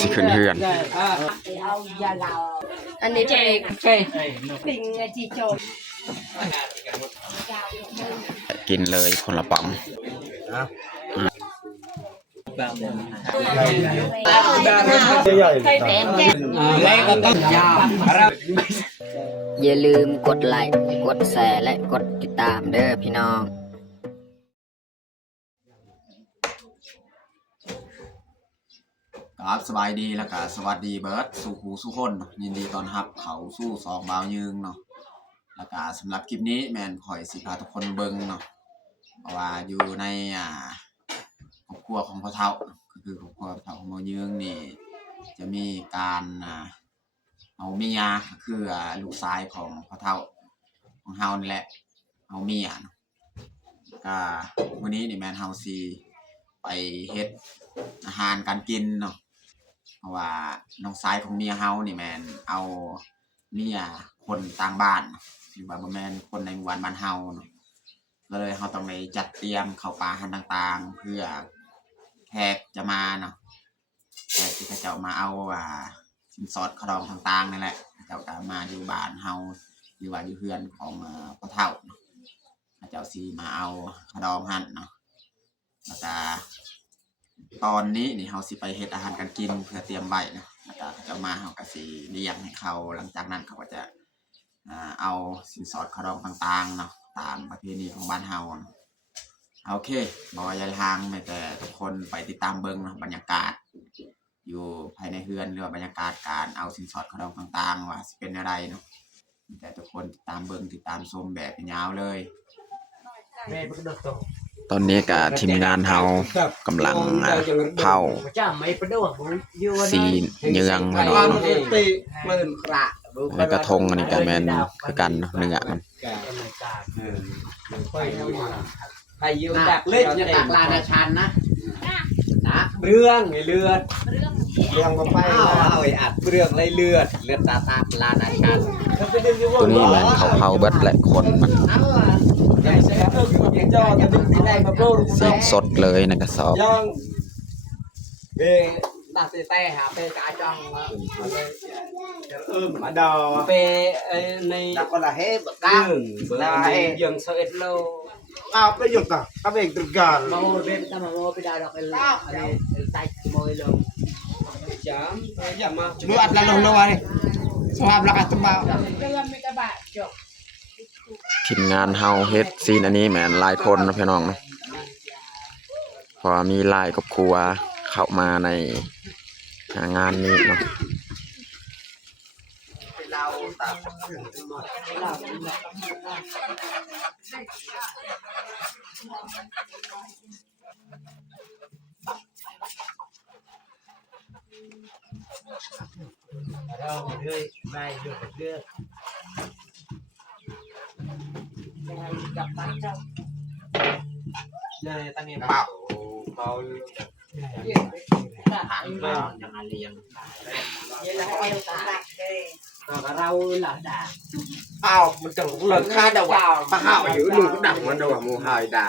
สิขึ้นเฮือนอันนี้เป็นปิงไงจีโจกินเลยคนละป๋องอย่าลืมกดไลค์กดแชร์และกดติดตามเด้อพี่น้องครับสบายดีแล้วก็สวัสดีเบิร์ดสู่หูสู่คนยินดีต้อนรับเขาสู้สองบาวยืงเนาะแล้วก็สำหรับคลิปนี้แมนข่อยสิพาทุกคนเบิ่งเนาะเพราะว่าอยู่ในครอบครัวของพ่อเฒ่าก็คือครอบครัวพ่อเฒ่าของบาวยืงนี่จะมีการเอาเมียก็คือลูกชายของพ่อเฒ่าของเฮานี่แหละเอาเมียก็วันนี้นี่แมนเฮาสิไปเฮ็ดอาหารการกินเนาะเพราะว่าน้องชายของเมียเฮานี่แมนเอาเมียคนต่างบ้านหรือว่าบ่แม่นคนในหมู่บ้านเฮาเนาะก็เลยเฮาต้องไปจัดเตรียมข้าวปลาอาหารต่างๆเพื่อแขกจะมาเนาะแขกที่เขาเจ้ามาเอาสินสอดขนมต่างๆนั่นแหละเจ้าก็มาอยู่บ้านเฮาหรือว่าอยู่เฮือนของพ่อเฒ่าเนาะเจ้าสิมาเอาขนมหั่นเนาะแล้วก็ตอนนี้นี่เฮาสิไปเฮ็ดอาหารการกินเพื่อเตรียมไว้นะแล้วก็จะมาเฮาก็สิเลี้ยงให้เขาหลังจากนั้นเขาก็จะเอาสินสอดขนมต่างๆเนาะตามประเพณีของบ้านเฮาโอเคบ่ว่าอย่าทางแม้แต่ทุกคนไปติดตามเบิ่งเนาะบรรยากาศอยู่ภายในเฮือนหรือว่าบรรยากาศการเอาสินสอดขนมต่างๆว่าสิเป็นอะไรเนาะแต่ทุกคนติดตามเบิ่งติดตามชมแบบยาวเลยตอนนี้กับทีมงานเฮากำลังเผาซีเยืองเนาะแล้วก็ทงอันนี้ก็แม่นคือกันเนื้อมันใครยืมแบบเล่นจะตักลานาชันนะเรื่องไอ้เลือดมาไปเอาไอ้อัดเรื่องไรเลือดตาลานาชันตัวนี้แม่นเขาเผาเบิดแหละคนมันเสียงสดเลยในกระสอบเบตัดเตะหาเปกาจังมาดอเปในดักคนละเฮบก้างได้ยังเสด็จโลapa yuk tak apa yang tergal mau kita mau pindah dok el tai mau lo jam mah buat lalu lo hari soal belakang tembak ทีมงานเฮาเฮ็ดซีนอันนี้แม่นหลายคนนะพี่น้องเนาะพอมีหลายครอบครัวเข้ามาในงานนี้เนาะเราเรื่อยไม่หยุดเรื่อยกับบ้านเจ้าเนี่ยตั้งเป่ายังมาเลี้ยงเราหลังด่ามันจังเลิกค่าดาวปะห่าวอยู่ลูกดักมันดาวมูหายดา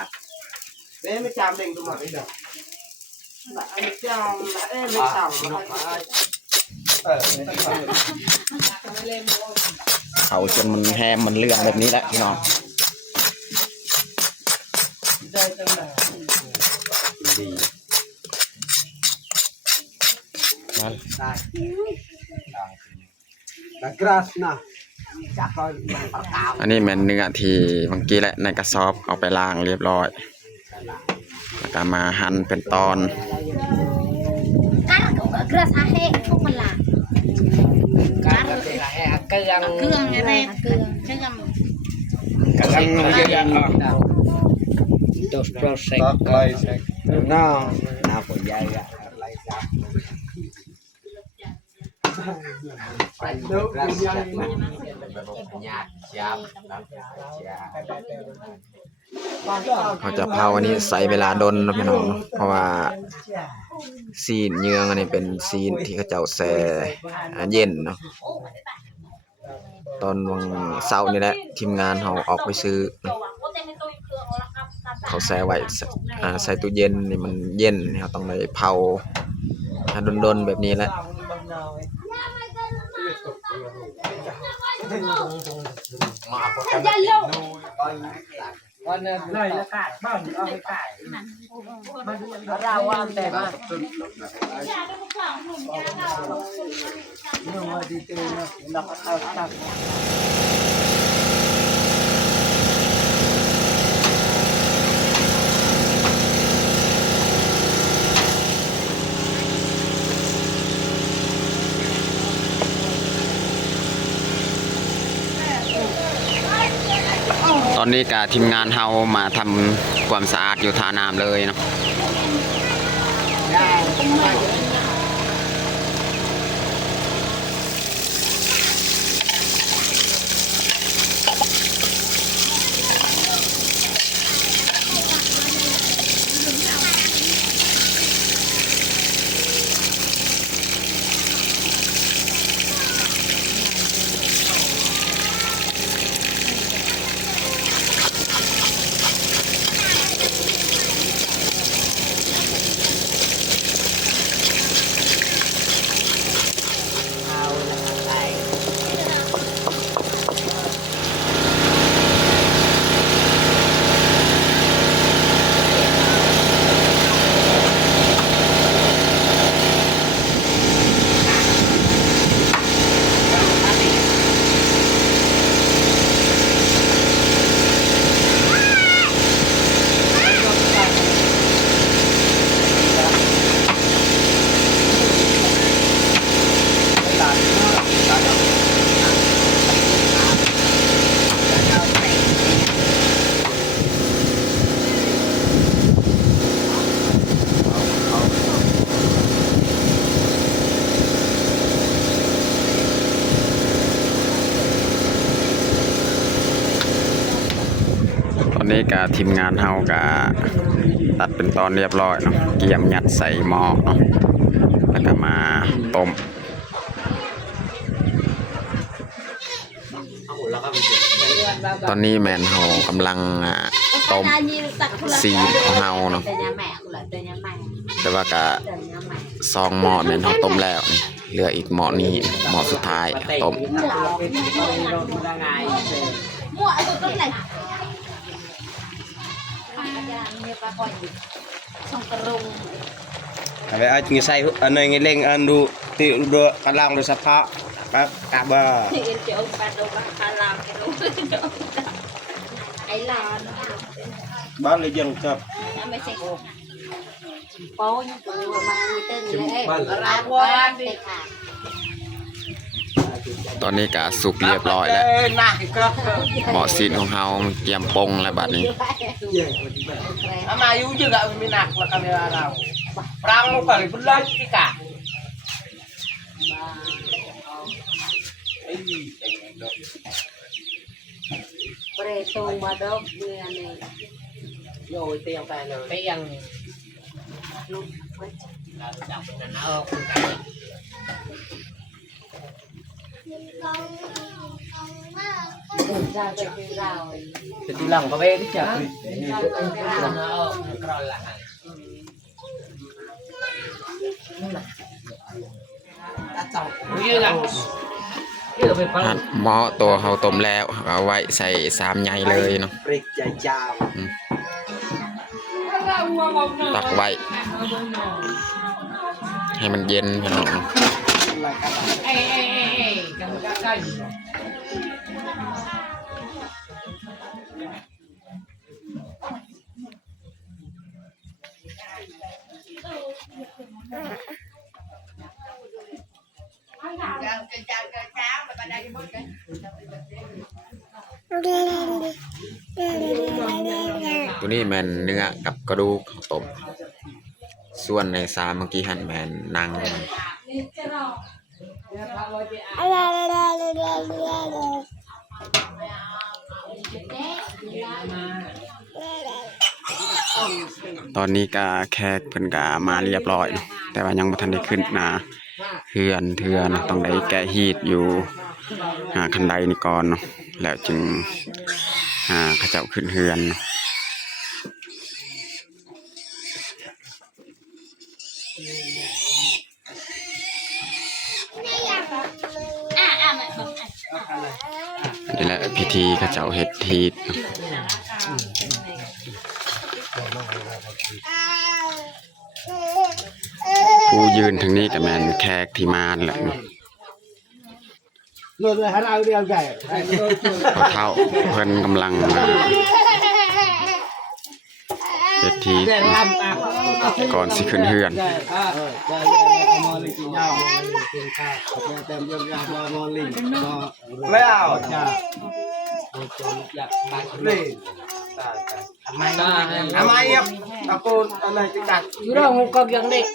เอ๊ะไม่จำเองตัวมันไม่ดอกไม่จำไม่จำเขาจนมันแฮมมันเลื่อนแบบนี้แหละพี่น้องอันนี้แม่นเนื้อที่เมื่อกี้แหละในกระสอบเอาไปล้างเรียบร้อยแล้วก็มาหั่นเป็นตอนเครื่องสาเหตุพวกมันละการเกลืองไงแม่เกลืองใช่ไหมกำลังเยอะตัวโปรเซสน้าปวดใหญ่อะเขาจะเผาอันนี้ใส่เวลาดนนะพี่น้องเพราะว่าซีนเยืองอันนี้เป็นซีนที่เขาเจ้าแช่เย็นเนาะ ตอนวันเสาร์นี่แหละทีมงานเราออกไปซื้อเขาแช่ไว้ใส่ตู้เย็นนี่มันเย็นเราต้องไปเผาให้ดนๆแบบนี้แหละ วันนั้นเลยละกาดบ้านเอาไปขายเราว่าแต่ว่าเมื่อวันที่เจอเราก็เอาตัก ตอนนี้กับทีมงานเฮามาทำความสะอาดอยู่ท่าน้ำเลยเนาะตอนนี้กับทีมงานเฮากับตัดเป็นตอนเรียบร้อยเนาะเกี่ยมยัดใส่หม้อเนาะแล้วก็มาต้มตอนนี้แมนเฮากำลังต้มซีดของเฮาเนาะแต่ว่าก็ซองหม้อแมนเฮาต้มแล้วนี่เหลืออีกหม้อนี้หม้อสุดท้ายต้ม mua ở chỗ này xong cà rung vậy ai nghe say anh này nghe lên anh đu tiêu đu ăn lòng đu sắp phá cả bờ thì chỗ bà đâu bà làm cái đâu ấy là bán lấy dân chập mày sẽ bố như tụi mà người tên này ra qua đi ตอนนี้ก็สุกเรียบร้อยแล้วหม้อซีนของเฮาเตรียมปรุงแล้วบัดนี้ Ama ayu juga minak lah kamera rau. Perang mau kali belas tika. Pretung madok ni ane. Yo tiang tay lo. Tiang. Ra cho cái rào. Jadi lang ka ba di siya.หั่นหม้อตัวเฮาต้มแล้วเอาไว้ใส่สามใหญ่เลยเนาะ break chạy chào ตักไว้ให้มันเย็นพี่น้อง Kamu kakak. ตัวนี้แมนเนื้อกับกระดูกข้าวต้มส่วนในซาเมื่อกี้หั่นแมนนางตอนนี้ก็แขกเพิ่นก็มาเรียบร้อยแต่ว่ายังบ่ทันได้ขึ้นนะเฮือนเทือนต้องได้แกะฮีตอยู่ หาคันไดนี่ก่อนเนาะแล้วจึงหาเขาเจ้าขึ้นเฮือนนี่แหละพิธีเขาเจ้าเฮ็ดทีเนาะผู้ยืนทางนี้ก็แม่นแขกที่มาแหละพอเท่าเพิ่นกำลังเฮ็ดทีก่อนสิขึ้นเฮือนไม่เอาทำไมอ่ะตะโกนอะไรจะกัดอยู่แล้วงก็ยังเด็ก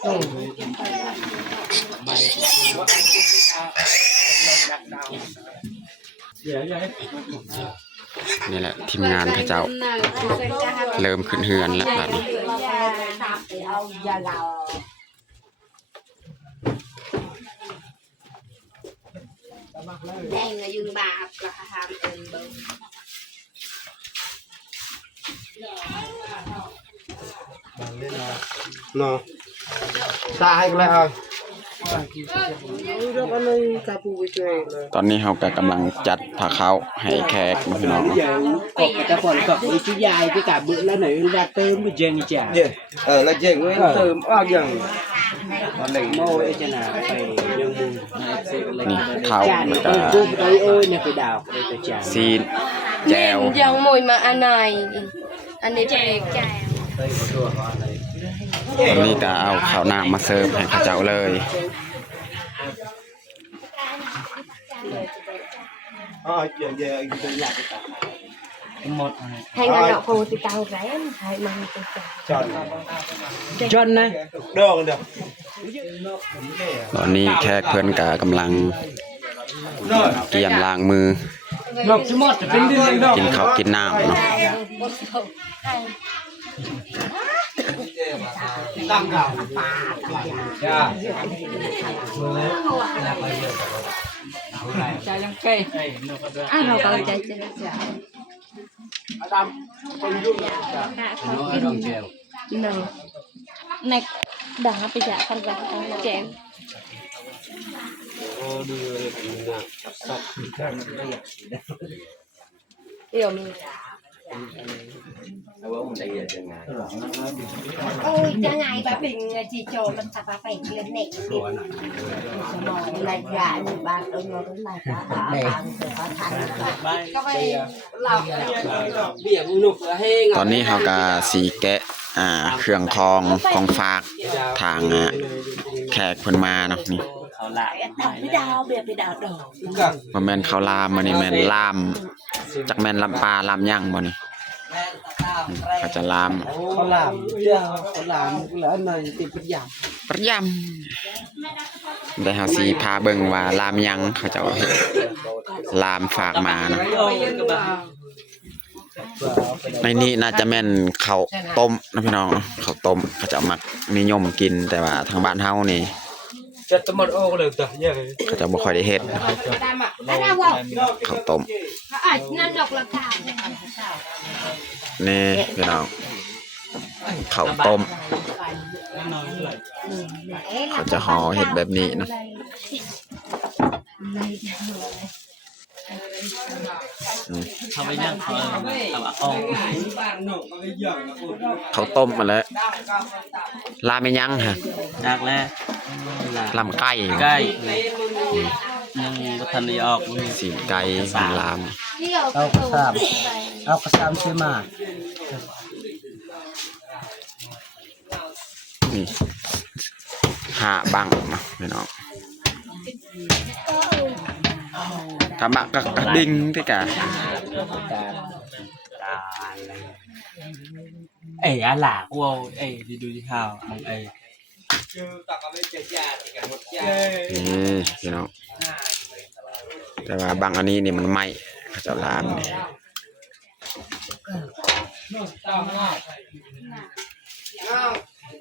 นี่แหละทีมงานเขาเจ้าเริ่มขึ้นเฮือนแล้วบัดนี้แดงเลยยืนบาปกระทำเองเบิ้ง เนาะตายกันแล้ว ตอนนี้เราก็กำลังจัดผ้าขาวให้แขกพี่น้อง ก็แต่ก่อนก็มีชุดใหญ่ไปกับบึ้แล้วไหนว่าเติมไปเจงจ้ะ แล้วเจ๊งเงินเติมอ้าวยัง โม่ไอ้ชนะไปยังมุง นี่ข้าว จาน แล้ว ก็ ก็ ปุ๊บไปเนี่ยไปดาวไปแต่จาน ซีนแจว ยังมวยมาอันไหนอันนี้เป็นแจว ตอนนี้ก็เอาข้าวหน้ามาเสิร์ฟให้เขาเจ้าเลย อ๋อเจ๊งอยากไปตัด หมด ให้งานดอกโพติเตาแร้นให้มันเป็นแจว จนนะ ดอกกันเด้อ ตอนนี้แขกเพื่อนก็กำลังเตรียมล้างมือ ดอกสมดเป็นดินดอก กินข้าวกินน้ำเนาะ ตั้งเราจ้า ใจยังเก้ เราก็ใจเจ๊ อาดำคนยุ่ง ดองเจล หนึ่งในดังไปจากคันแบบแจว โอ้ดูเลยนะสับ เดี๋ยวมี แล้วว่ามันจะเย็นยังไง จะไงแบบเป็นจีโจมันจะไปเรียนเน็กสมองในยาในบ้านเราต้องไหนก็หาบ้านก็ทันก็ไปเรา เบี้ยมุนุกเฮง ตอนนี้เขาก็สีแกะเครื่องทองของฝากทางแขกเพิ่นมาเนาะนี่ เขาละ ไปดาวเบียร์ไปดาวดอก บ่แม่นข้าวลามอันนี้แม่นลามจักแม่นลำปลาลามย่างบ่นี่เขาจะลาม เขาลามเขาลามแล้วหน่อยติดประหยัด ประยำได้เฮาสิพาเบิ่งว่าลามยังเขาจะเอาเฮ็ดลามฝากมาเนาะในนี้น่าจะแม่นข้าวต้มนะพี่น้องข้าวต้มเขาจะมักนิยมกินแต่ว่าทางบ้านเฮานี่ จะตมดโอ้เลยจ้ะยัง เขาจะบ่ค่อยได้เฮ็ดข้าวต้ม นั่นดอกละกา นี่พี่น้องข้าวต้มเขาจะห่อเห็ดแบบนี้เนาะข้าวต้มมาแล้วลาไม่ยั้งฮะ นักแล้ว ลำไก่ ใกล้ยังบัทันได้ออก สีไก่ลาม เอากระซามเอากระซามซื้อมา นี่หาบังนะพี่น้องถ้าบักก็กระดิ่งที่กะ เอ้ยอาหลากูเอาเอ้ยดูที่ข้าวมองเอ้ย นี่พี่น้องแต่ว่าบังอันนี้นี่มันไหม้เขาจะลามนี่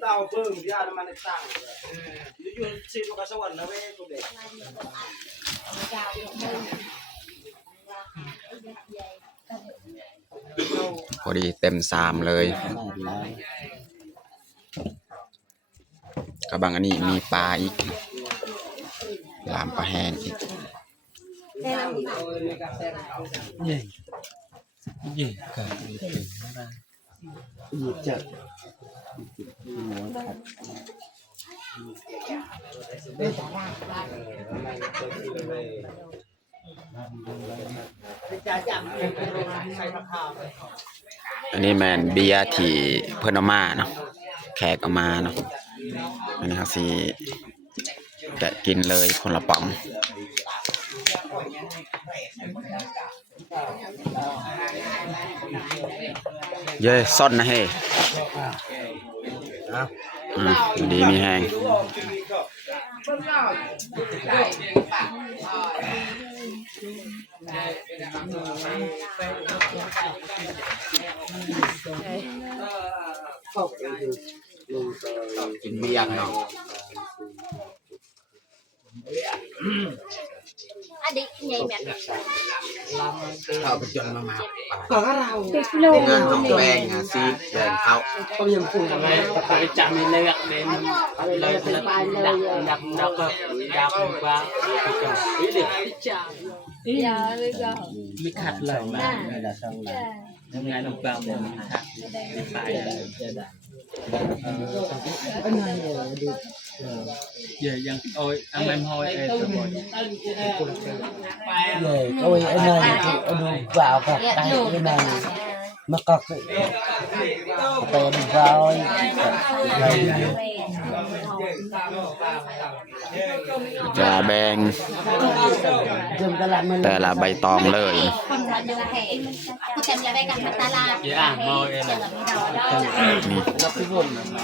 เต่าเบิ่งยามันตั้งอยู่สิบกว่าสวรรค์นะเว้ยกูเด็ก พอดีเต็ม3เลยกระบังอันนี้มีปลาอีกลามปลาแห้งอีกอันนี้แมนเบียร์ที่เพิ่นเอามาเนาะแขกเอามาเนาะอันนี้ครับสิแกะกินเลยคนละป๋องเย้ซ่อนนะเฮ้ดีมีแห้งกินเบียร์เนาะเข้าไปจนมาก็เราเงินของแบงอ่ะซีแบงเขาก็ยังพูดอะไรไปจับในเลือกเลยเลยดับก็ดับว่านี่ดิไม่ขัดเลยนะทำงานตรงกลางเลยขัดไม่ไปยังโอ้ยอังแรมหอยตัวบอยโอ้ยอันนั้นดูว่าวกับไก่อันนั้นมาก็เป็นว่าวจะแบ่งแต่ละใบตองเลย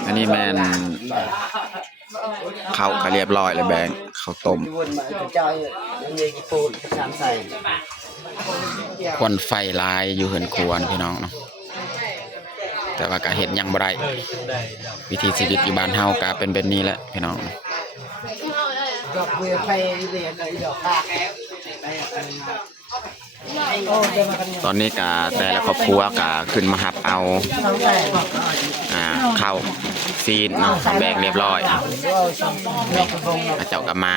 อันนี้แมนข้าวเรียบร้อยเลยแบ่งข้าวต้มควันไฟลายอยู่เหินครัวพี่น้องเนาะแต่ว่าก็เห็นยังบ่ได้วิธีชีวิตอยู่บ้านเฮาก็เป็นแบบนี้แหละพี่น้องตอนนี้ก็แต่ละครอบครัวก็ขึ้นมาหับเอาข้าวซีนเนาะแบ่งเรียบร้อยเจ้าก็มา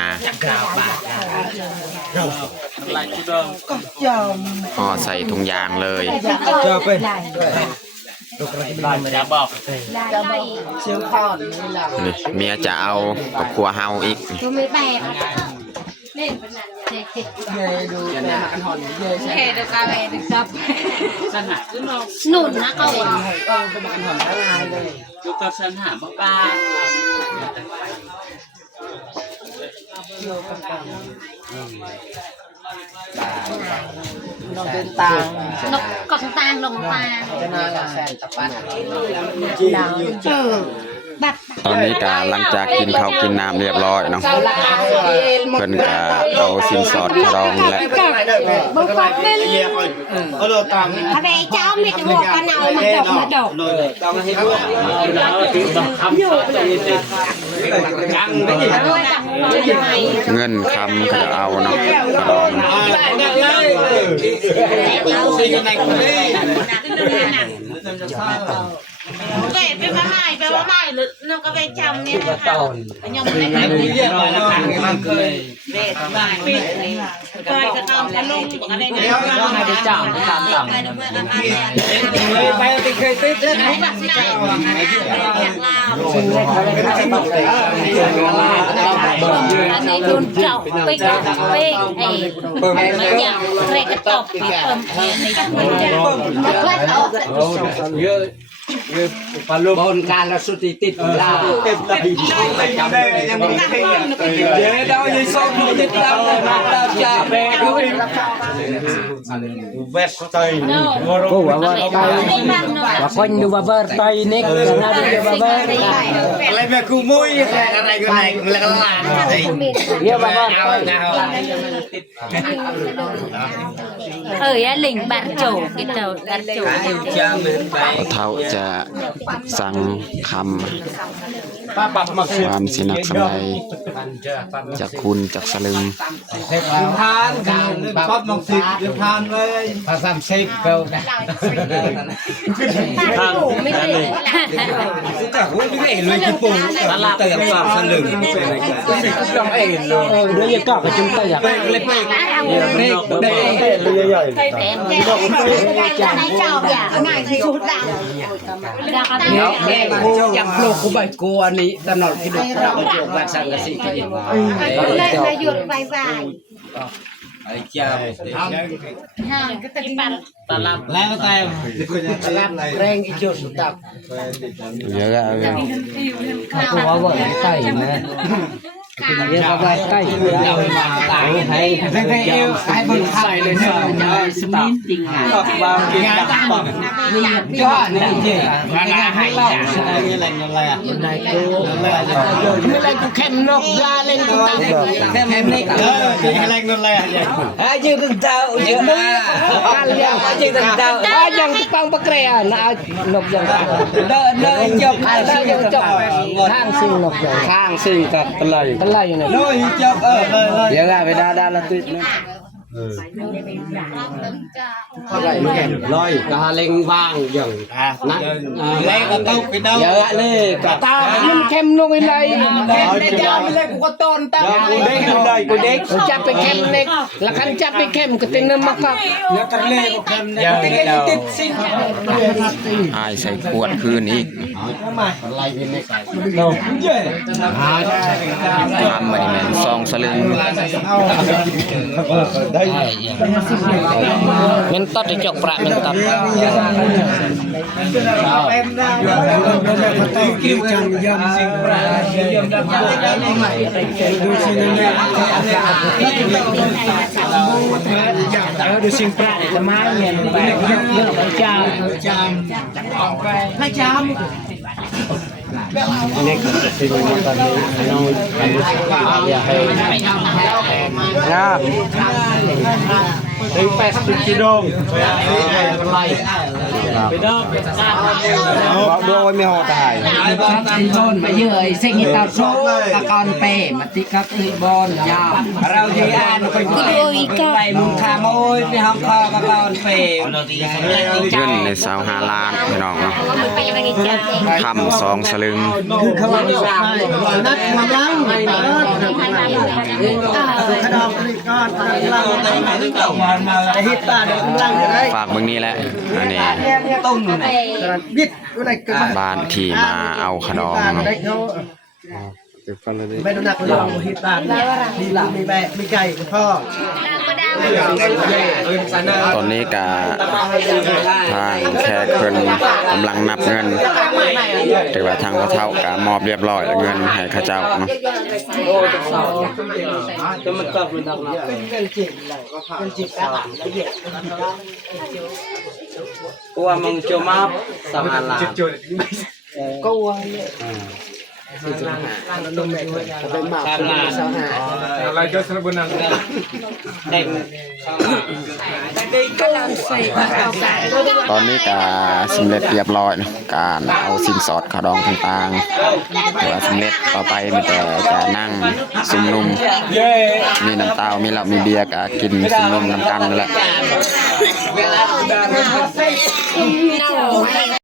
ห่อใส่ถุงยางเลยเมียจะเอากับครัวเฮาอีกหนุนนะเขาดูกับสันหาบ้าน้องเป็นตางนกกองตางลงตางจะน่าละแสนตะปันแบบ ตอนนี้ก็หลังจากกินข้าวกินน้ำเรียบร้อยเนาะเพิ่นก็เอาสินสอดดองและบางคนเป็นอะไรเจ้ามีแต่หัวกันเอามาดอกมาดอกเงินคำก็จะเอาเนาะดองไปว่าไม่หรือเราก็ไปจำเนี่ยนะคะยังไม่ได้มันเคยเคยจะต้องทะลุอะไรนะไม่ได้จ้างตามต่ำไปติดเคยติดเลยแบบไหนอันนี้โดนเจาะไปกับเป้ไอ้ไม่อยากเรกระตบเปิ่มในเยอะบนการละสุติติดลาเต็มระดีจำได้ยังมีเพลงเดี๋ยวเราจะส่งติดตามเลยมาเราจะแบกด้วยเวสไตน์ก็ว่าคนดูว่าเวอร์ไตนิกนะดูว่าเวอร์อะไรแบบกูมุ้ยอะไรกันไหนอะไรกันล่ะเรียกว่าเวอร์หลิงบาร์โจกิโตบาร์โจเท่าจะสั่งคำ ความสินักสำไรจากคุณจากสลึง ทานกันปั๊บมองสิทานเลยภาษาสิบเก้านะ ทางไม่ได้ แต่ว่าไม่เห็นเลยญี่ปุ่นตลาดแต่สามสลึงต้องเอ็นเลย เดี๋ยวก็กระจุมตัวอยาก เป๊กเลยเป๊กเป๊กเป๊ก ใหญ่ เจ้าอย่างง่ายที่สุดละ แม่กูจับโลกกูใบกูอันนี้ตลอดที่ดูเราโยกแบบสังกะสีก็ยัง เลยมาหยุดไปไป ไอ้เจ้า ก็ตะกี้ ตลาดแล้วแต่ตลาดแรงอีกจุดสุดตับ เยอะอะ กูว่าบ่ใต้นะเยอะไปใต้ เรามาตายให้ให้บนใส่เลยเนาะจะสมินติงหาบางทีตับบอกนี่ยอดนี่เจ๋งงานให้จ้ะนี่อะไรนายกูไม่ไรกูเข้มนกยาเล่นกูตั้งเข้มนี่เป็นอะไรเงินอะไรอ่ะยืนตึงเจ้ายืนมาการเลี้ยงยืนตึงเจ้ายังปังปะแกรนะนกยัง เดินจบจบ ข้างซึ่งนกยัง ข้างซึ่งกับตะไล กันไล่อยู่เนี่ย โน้ยจบเดี๋ยวไปด้านละติดนะลอยกาเล็งบ้างอย่างนะเล็กก็ต้องไปเยอะเลยก็ตา มันเข้มลงไปเลย ได้จ้าไปเลยกูก็ต้นตั้งกูเด็กกูเด็ก จับไปเข้มเล็กแล้วคันจับไปเข้มก็ติงน้ำมันก็ เนื้อทะเลก็เข้มเนี่ยติดสิ่ง อายใส่ขวดคืนอีก ไล่เป็นเล็ก ทำมาดิแมนซองสลึง มันตัดจกประมันตัด กิ้วจังยำสิ่งปลาเยี่ยมดูสิ่งนั้นดูสิ่งปลาจะมาเนี่ยไปเรื่องของจามให้จามนี่คือสิ่งที่ตอนนี้น้องอยากให้งาถึง80กิโลไปเด้อบอกด้วยไม่หอตายโดนมาเยอะสิ่งที่เราโซ่ตะกอนเปมาติกับตีบอลยาวเราจะอ่านไปไปมุงคาโมยไปห้องคอตะกอนเป เงินในสาว5 ล้านพี่น้องเนาะทำซองสลึง คือเขานัดมายังขนมนี่ก้อนเราจะฮิตตาเดี๋ยวลังจะได้ ฝากเบิ่งนี้แหละอันนี้ ต้มยิดอะไรกัน บ้านที่มาเอาขนมเนาะ ไม่ต้องหนักลองฮิตตาดีละมีแบะมีไก่กับพ่อ ตอนนี้ก็ทางแขกเพิ่นกำลังนับเงินแต่ว่าทางพ่อเฒ่าก็มอบเรียบร้อยแล้วเงินให้เขาเจ้าเนาะ จะมันตอบเป็นทางนั้นเป็นจิตอะไรเป็นจิตอาหารละเอียดกลัวมึงจะมาสมาลาก็ว่าเนี่ยเป็นหมาเป็นสาวหาอะไรก็สนุกนั่นเด็ก ตอนนี้ก็สำเร็จเรียบร้อยเนาะการเอาสินสอดขาวดองต่างๆแต่ว่าสำเร็จต่อไปมีแต่จะนั่งซุ่มนุมมีน้ำเต้ามีเหล้ามีเบียร์ก็กินซุ่มนุมน้ำกันนั่นแหละ